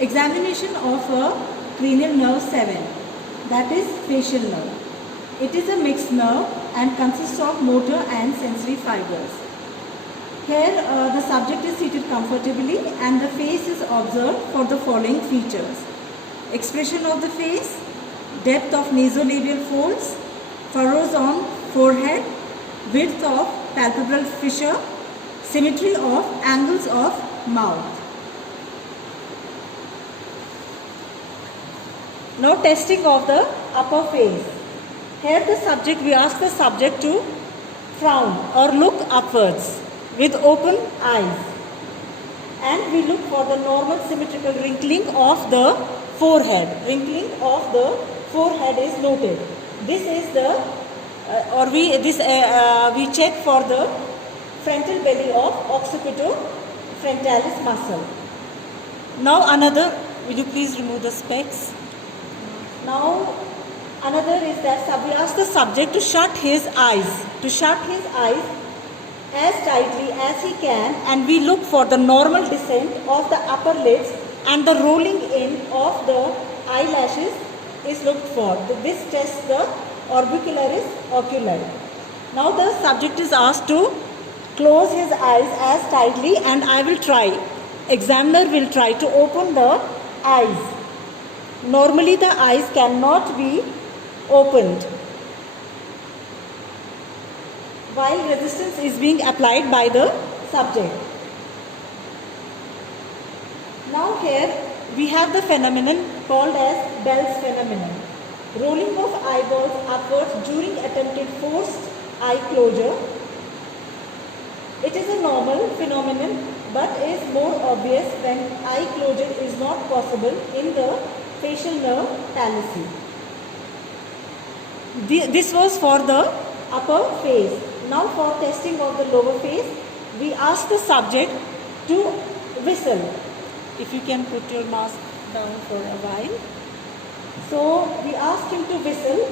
Examination of a cranial nerve 7, that is facial nerve. It is a mixed nerve and consists of motor and sensory fibers. Here the subject is seated comfortably and the face is observed for the following features: expression of the face, depth of nasolabial folds, furrows on forehead, width of palpebral fissure, symmetry of angles of mouth. Now testing of the upper face. Here we ask the subject to frown or look upwards with open eyes, and we look for the normal symmetrical wrinkling of the forehead. Wrinkling of the forehead is noted. This is the we check for the frontal belly of occipitofrontalis muscle. Now another, will you please remove the specs? Now another is that we ask the subject to shut his eyes as tightly as he can, and we look for the normal descent of the upper lids and the rolling in of the eyelashes is looked for. This tests the orbicularis oculi. Now the subject is asked to close his eyes as tightly, and examiner will try to open the eyes. Normally the eyes cannot be opened while resistance is being applied by the subject. Now here we have the phenomenon called as Bell's phenomenon. Rolling of eyeballs upwards during attempted forced eye closure. It is a normal phenomenon but is more obvious when eye closure is not possible in the facial nerve palsy. This was for the upper face. Now for testing of the lower face, we ask the subject to whistle. If you can put your mask down for a while. So we ask him to whistle,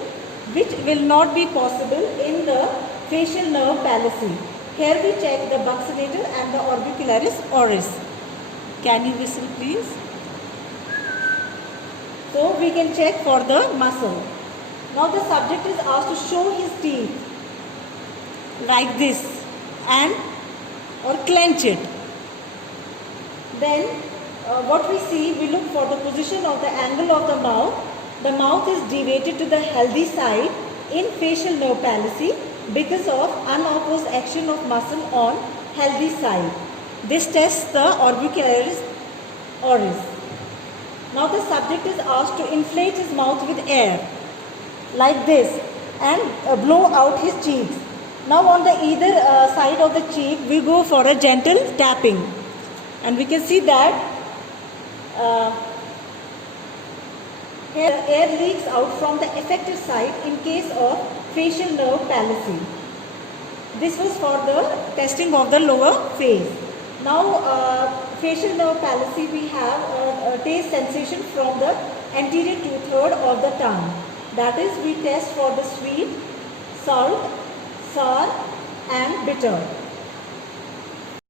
which will not be possible in the facial nerve palsy. Here we check the buccinator and the orbicularis oris. Can you whistle please? So we can check for the muscle. Now the subject is asked to show his teeth like this or clench it. Then what we see, we look for the position of the angle of the mouth. The mouth is deviated to the healthy side in facial nerve palsy because of unopposed action of muscle on healthy side. This tests the orbicularis oris. Now the subject is asked to inflate his mouth with air like this and blow out his cheeks. Now on the either side of the cheek we go for a gentle tapping, and we can see that here air leaks out from the affected side in case of facial nerve palsy. This was for the testing of the lower face. Now facial nerve palsy, we have a taste sensation from the anterior two-third of the tongue. That is, we test for the sweet, salt, sour and bitter.